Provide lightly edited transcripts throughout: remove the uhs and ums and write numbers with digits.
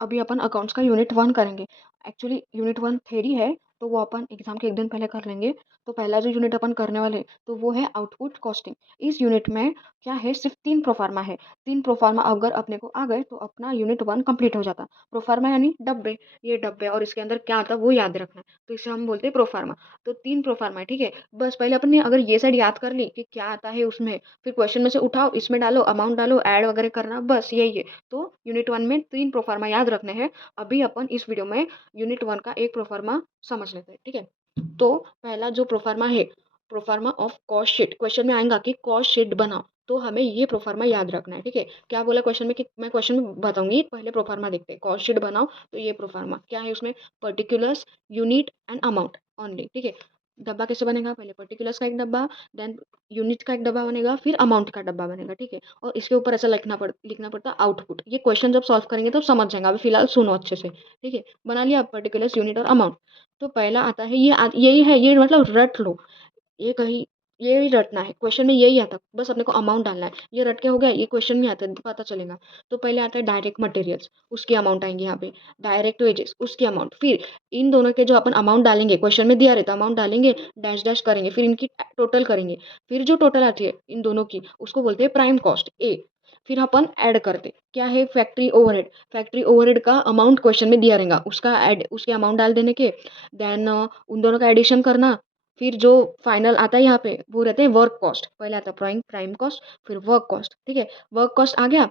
अभी अपन अकाउंट्स का यूनिट 1 करेंगे। एक्चुअली यूनिट 1 थ्योरी है, तो वो अपन एग्ज़ाम के 1 दिन पहले कर लेंगे। तो पहला जो यूनिट अपन करने वाले हैं, तो वो है आउटपुट कॉस्टिंग। इस यूनिट में क्या है, सिर्फ़ 3 प्रोफ़ार्मा है। 3 प्रोफ़ार्मा अगर अपने को आ गए, तो अपना यूनिट 1 कंप्लीट हो जाता। प्रोफ़ार्मा यानी डब्बे, ये डब्बे और इसके अंदर क्या आता है वो याद रखना है, तो इसे हम बोलते हैं प्रोफ़ार्मा। तो 3 प्रोफ़ार्मा है, ठीक है? बस पहले अपन ने अगर ये साइड याद कर ली कि क्या आता है उसमें, फिर क्वेश्चन में से उठाओ, इसमें डालो, अमाउंट डालो, ऐड वगैरह करना, बस यही है। तो यूनिट 1 में 3 प्रोफ़ार्मा याद रखने हैं। अभी अपन इस वीडियो में यूनिट 1 का एक प्रोफ़ार्मा समझ लेते हैं, ठीक है? तो पहला जो प्रोफ़ार्मा है, pro forma of cost sheet. Question में आएगा कि कॉस्ट शीट बनाओ, तो हमें ये प्रोफ़ार्मा याद रखना है, ठीक है? क्या बोला क्वेश्चन में कि मैं क्वेश्चन में बताऊँगी, पहले प्रोफ़ार्मा देखते हैं। कॉस्ट शीट बनाओ, तो ये प्रोफ़ार्मा क्या है उसमें, particulars, unit and amount only, ठीक है? डब्बा कैसे बनेगा, पहले पर्टिकुलर्स का एक डब्बा, देन यूनिट का एक डब्बा बनेगा, फिर अमाउंट का डब्बा बनेगा, ठीक है? और इसके ऊपर ऐसा लिखना पड़ता है आउटपुट। ये क्वेश्चन जब सॉल्व करेंगे तब समझ जाएंगे, अभी फिलहाल सुनो अच्छे से, ठीक है? बना लिया पर्टिकुलर्स, यूनिट और अमाउंट। तो पहला आता है, यही है, ये मतलब रट लो, ये कहीं ये ही रटना है, क्वेश्चन में यही आता है, बस अपने को अमाउंट डालना है। ये रट के हो गया, ये क्वेश्चन में आता है, पता चलेगा। तो पहले आता है डायरेक्ट मटेरियल्स, उसकी अमाउंट आएंगे यहाँ पे, डायरेक्ट वेजेस उसकी अमाउंट, फिर इन दोनों के जो अपन अमाउंट डालेंगे, क्वेश्चन में दिया रहता अमाउंट डालेंगे, डैश डैश करेंगे, फिर इनकी टोटल करेंगे, फिर जो टोटल आती है इन दोनों की उसको बोलते हैं प्राइम कॉस्ट ए। फिर अपन ऐड करते क्या है, फैक्ट्री ओवरहेड। फैक्ट्री ओवरहेड का अमाउंट क्वेश्चन में दिया रहेगा, उसका ऐड, उसके अमाउंट डाल देने के, देन उन दोनों का एडिशन करना। फिर जो फाइनल आता है यहाँ पे वो रहते हैं वर्क कॉस्ट। पहले आता है प्राइम प्राइम कॉस्ट, फिर वर्क कॉस्ट, ठीक है? वर्क कॉस्ट आ गया,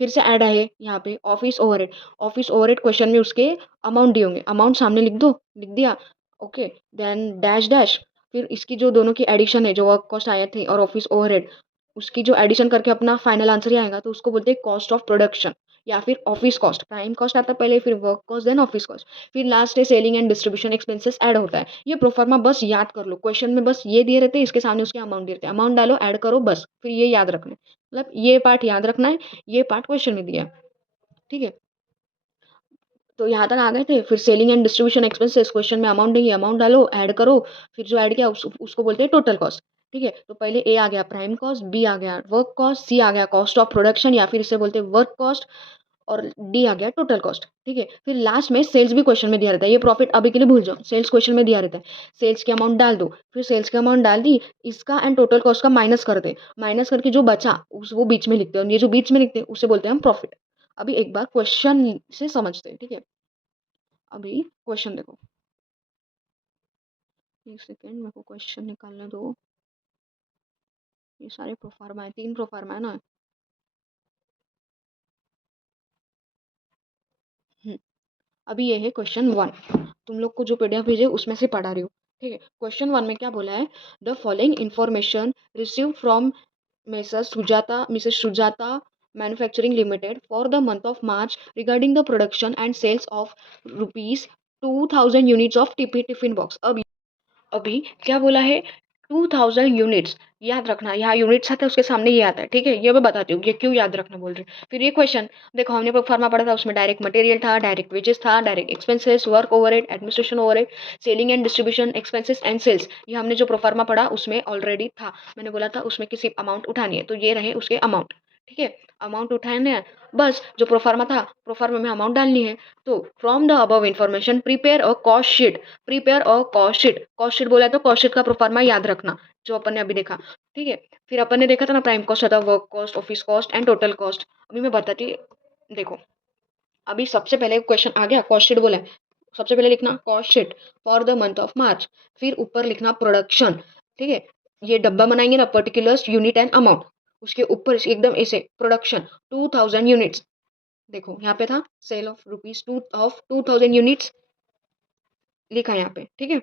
फिर से ऐड है यहाँ पे office overhead. Office overhead question में उसके अमाउंट दिए होंगे, अमाउंट सामने लिख दो, लिख दिया, ओके। देन डैश डैश, फिर इसकी जो दोनों की एडिशन है, जो वर्क कॉस्ट आए थे और ऑफिस ओवरहेड, उसकी जो एडिशन करके अपना फाइनल आंसर ही आएगा, तो उसको बोलते हैं कॉस्ट ऑफ प्रोडक्शन या फिर ऑफिस कॉस्ट। प्राइम कॉस्ट आता है पहले, फिर work cost, then office cost, फिर लास्ट है selling and distribution expenses add होता है। ये प्रोफार्मा बस याद कर लो, क्वेश्चन में बस ये दिए रहते हैं, इसके सामने उसके अमाउंट दिए रहते हैं, अमाउंट डालो, ऐड करो, बस फिर ये याद रखना है। मतलब ये पार्ट याद रखना है, ये पार्ट क्वेश्चन में दिया है, ठीक है? तो यहाँ तक आ गए थे। फिर selling and distribution expenses, question में अमाउंट नहीं है, अमाउंट डालो, ऐड करो, फिर जो ऐड किया उसको बोलते हैं टोटल कॉस्ट, ठीक है? तो पहले ए आ गया प्राइम कॉस्ट, बी आ गया वर्क कॉस्ट, सी आ गया कॉस्ट ऑफ प्रोडक्शन या फिर इसे बोलते हैं वर्क कॉस्ट, और डी आ गया टोटल कॉस्ट, ठीक है? फिर लास्ट में सेल्स भी क्वेश्चन में दिया रहता है, ये प्रॉफिट अभी के लिए भूल जाओ, सेल्स क्वेश्चन में दिया रहता है। सेल्स की अमाउंट डाल दो, फिर सेल्स की अमाउंट डाल दी, इसका एंड टोटल कॉस्ट का माइनस कर दे, माइनस करके जो बचा उस वो बीच में लिखते हैं, और ये जो बीच में लिखते हैं उसे बोलते हैं हम प्रॉफिट। अभी एक बार क्वेश्चन से समझते हैं, ठीक है? अभी क्वेश्चन देखो, एक सेकेंड मेरे को क्वेश्चन निकालने दो। ये सारे प्रोफार्मा है, 3 प्रोफार्मा है ना। हम्म, अभी ये है क्वेश्चन 1, तुम लोग को जो पीडीएफ भेजे उसमें से पढ़ा रही हूँ, ठीक है? क्वेश्चन 1 में क्या बोला है, the following information receive from Mrs. Sujata Manufacturing Limited for the month of March regarding the production and sales of rupees 2000 units of TP tiffin box. अभी क्या बोला है, 2000 यूनिट्स। याद रखना, यहाँ यूनिट्स आते हैं उसके सामने ये आता है, ठीक है? ये मैं बताती हूँ ये क्यों याद रखना बोल रही हूँ। फिर ये क्वेश्चन देखो, हमने प्रोफार्मा पढ़ा था, उसमें डायरेक्ट मटेरियल था, डायरेक्ट वेजेस था, direct expenses, work overhead, administration overhead, selling and distribution expenses and sales. ये हमने जो प्रोफार्मा पढ़ा उसमें ऑलरेडी था, मैंने बोला था उसमें किसी अमाउंट उठानी है, तो ये रहे उसके अमाउंट, ठीक है? अमाउंट उठाने हैं, बस जो प्रोफार्मा था, प्रोफार्मा में अमाउंट डालनी है। तो from the above information prepare a cost sheet, prepare और कॉस्ट शीट। कॉस्ट शीट बोला है तो कॉस्ट शीट का प्रोफार्मा याद रखना, जो अपन ने अभी देखा, ठीक है? फिर अपन ने देखा था ना, प्राइम कॉस्ट था, work cost, office cost and total cost. अभी मैं बताती, देखो, अभी सबसे पहले क्वेश्चन आ गया, कॉस्ट शीट बोला है, सबसे पहले लिखना cost sheet for the month of March, फिर ऊपर लिखना प्रोडक्शन, ठीक है? ये डब्बा बनाएंगे ना, पर्टिकुलर्स, यूनिट एंड अमाउंट, उसके ऊपर एकदम ऐसे प्रोडक्शन 2000 यूनिट्स। देखो यहाँ पे था सेल ऑफ रुपीज 2000 यूनिट्स, लिखा है यहाँ पे, ठीक है?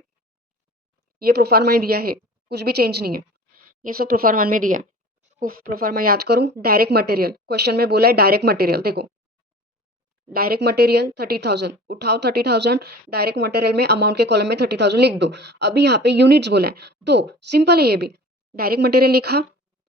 ये प्रोफार्मा में दिया है, कुछ भी चेंज नहीं है, ये सब प्रोफार्मा में दिया है। प्रोफार्मा याद करूँ, डायरेक्ट मटेरियल, क्वेश्चन में बोला है डायरेक्ट मटेरियल, देखो डायरेक्ट मटेरियल 30,000, उठाओ 30,000, डायरेक्ट मटेरियल में अमाउंट के कॉलम में 30,000 लिख दो। अभी यहाँ पे यूनिट्स बोला है, तो सिंपल है ये भी, डायरेक्ट मटेरियल लिखा,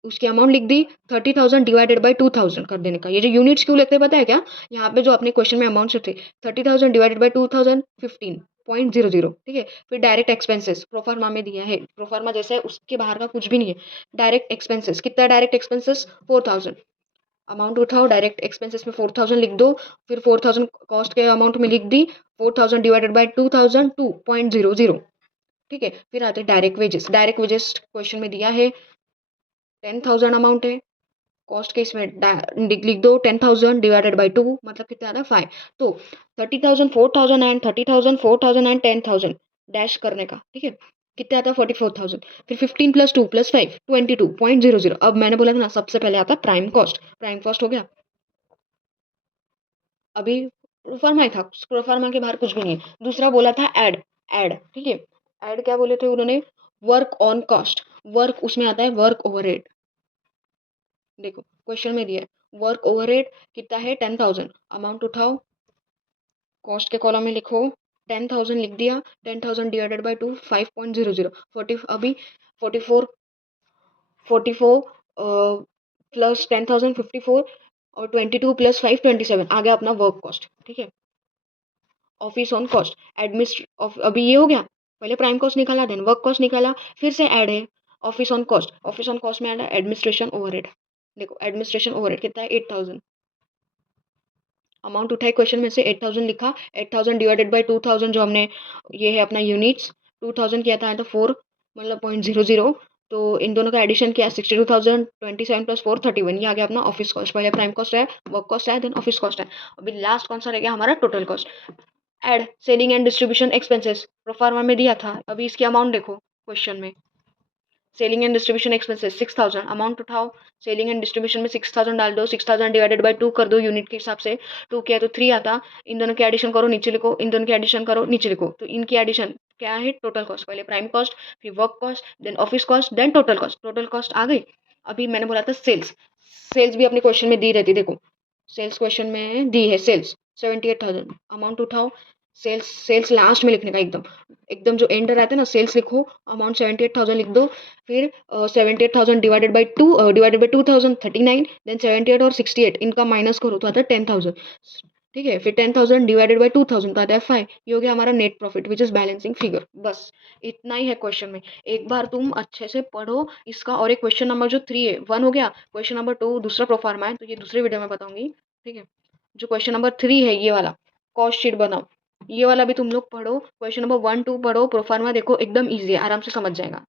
उसकी अमाउंट लिख दी, 30,000 डिवाइडेड बाई 2,000 कर देने का। ये जो यूनिट्स क्यों लेते हैं पता है क्या, यहाँ पे जो अपने क्वेश्चन में अमाउंट थे, 30,000 डिवाइडेड बाई 2,000 15.00, ठीक है? फिर डायरेक्ट एक्सपेंसेस प्रोफार्मा में दिया है, प्रोफार्मा जैसे है उसके बाहर का कुछ भी नहीं है। डायरेक्ट एक्सपेंसेस कितना है, डायरेक्ट एक्सपेंसेस 4,000, अमाउंट उठाओ, डायरेक्ट एक्सपेंसेस में 4000 लिख दो, फिर 4000 कॉस्ट के अमाउंट में लिख दी, 4000 डिवाइडेड बाय 2000 2.00। ठीक है, फिर आते हैं direct wages. Direct wages question में दिया है 10,000 अमाउंट है, कॉस्ट के इसमें लिख दो 10,000 डिवाइडेड बाय 2 मतलब कितना आता है 5। तो 30,000 4,000 एंड 30,000 4,000 एंड 10,000 डैश करने का। ठीक है, कितना आता है 44,000। फिर 15 प्लस 2 प्लस 5 22.00। अब मैंने बोला था ना सबसे पहले आता प्राइम कॉस्ट। प्राइम कॉस्ट हो गया। अभी प्रोफार्मा ही था, प्रोफार्मा के बाहर कुछ भी नहीं है। दूसरा बोला था ऐड। ऐड ठीक है, ऐड क्या बोले थे उन्होंने, वर्क ऑन कॉस्ट। वर्क उसमें आता है वर्क ओवरहेड। देखो क्वेश्चन में दिया है वर्क ओवरहेड कितना है 10,000। अमाउंट उठाओ, कॉस्ट के कॉलम में लिखो 10,000 लिख दिया, 10,000 डिवाइडेड बाय 2 5.00। 40 अभी 44 44 प्लस 10,000 54 और 22 प्लस 5 27 आ गया अपना वर्क कॉस्ट। ठीक है, ऑफिस ऑन कॉस्ट एडमिनिस्ट अभी ये हो गया। पहले प्राइम कॉस्ट निकाला, देन वर्क कॉस्ट निकाला, फिर से ऐड है office on cost. Office on cost में ऐड है एडमिनिस्ट्रेशन ओवरहेड। देखो एडमिनिस्ट्रेशन ओवरहेड कितना है 8,000। अमाउंट उठाई क्वेश्चन में से 8,000 लिखा, 8,000 डिवाइडेड बाय 2,000 जो हमने ये है अपना यूनिट्स 2,000 किया था तो 4 मतलब 0.00। तो इन दोनों का एडिशन किया 62,000 27 प्लस 4 31। ये आ गया अपना ऑफिस कॉस्ट। पहले प्राइम कॉस्ट है, वर्क कॉस्ट है, देन ऑफिस कॉस्ट है। अभी लास्ट कौन सा रह गया हमारा total cost. Add selling and distribution expenses proforma में दिया था। अभी इसकी अमाउंट देखो क्वेश्चन में, selling and distribution expenses 6,000। Amount उठाओ, सेलिंग एंड डिस्ट्रीब्यूशन में 6,000 डाल दो, 6,000 डिवाइडेड बाय 2 कर दो यूनिट के हिसाब से। 2 किया तो 3 आता। इन दोनों के एडिशन करो नीचे लिखो, इन दोनों के एडिशन करो नीचे लिखो। तो इनकी एडिशन क्या है टोटल कॉस्ट। पहले प्राइम कॉस्ट, फिर work cost, then office cost, then total cost. Total cost आ गई। अभी मैंने बोला था सेल्स। सेल्स भी अपने क्वेश्चन में दी रहती। देखो सेल्स क्वेश्चन में दी है सेल्स 78,000। अमाउंट उठाओ, सेल्स सेल्स लास्ट में लिखने का एकदम एकदम जो एंड रहता है ना सेल्स लिखो, अमाउंट 78,000 लिख दो। फिर 78,000 divided by 2 divided by 2,000 39, then 78 और 68 इनका माइनस करो तो आता है 10,000। ठीक है, फिर 10,000 डिवाइडेड बाय 2,000 तो आता है 5। ये हो गया हमारा net profit which is balancing figure. बस इतना ही है क्वेश्चन में। एक बार तुम अच्छे से पढ़ो इसका। और एक क्वेश्चन नंबर जो 3 है 1 हो गया, क्वेश्चन नंबर 2 दूसरा प्रोफार्मा है तो ये दूसरे वीडियो में बताऊंगी। ठीक है, जो क्वेश्चन नंबर 3 है ये वाला कॉस्ट शीट बनाओ, ये वाला भी तुम लोग पढ़ो। क्वेश्चन नंबर 1 2 पढ़ो, प्रोफार्मा देखो एकदम ईजी है, आराम से समझ जाएगा।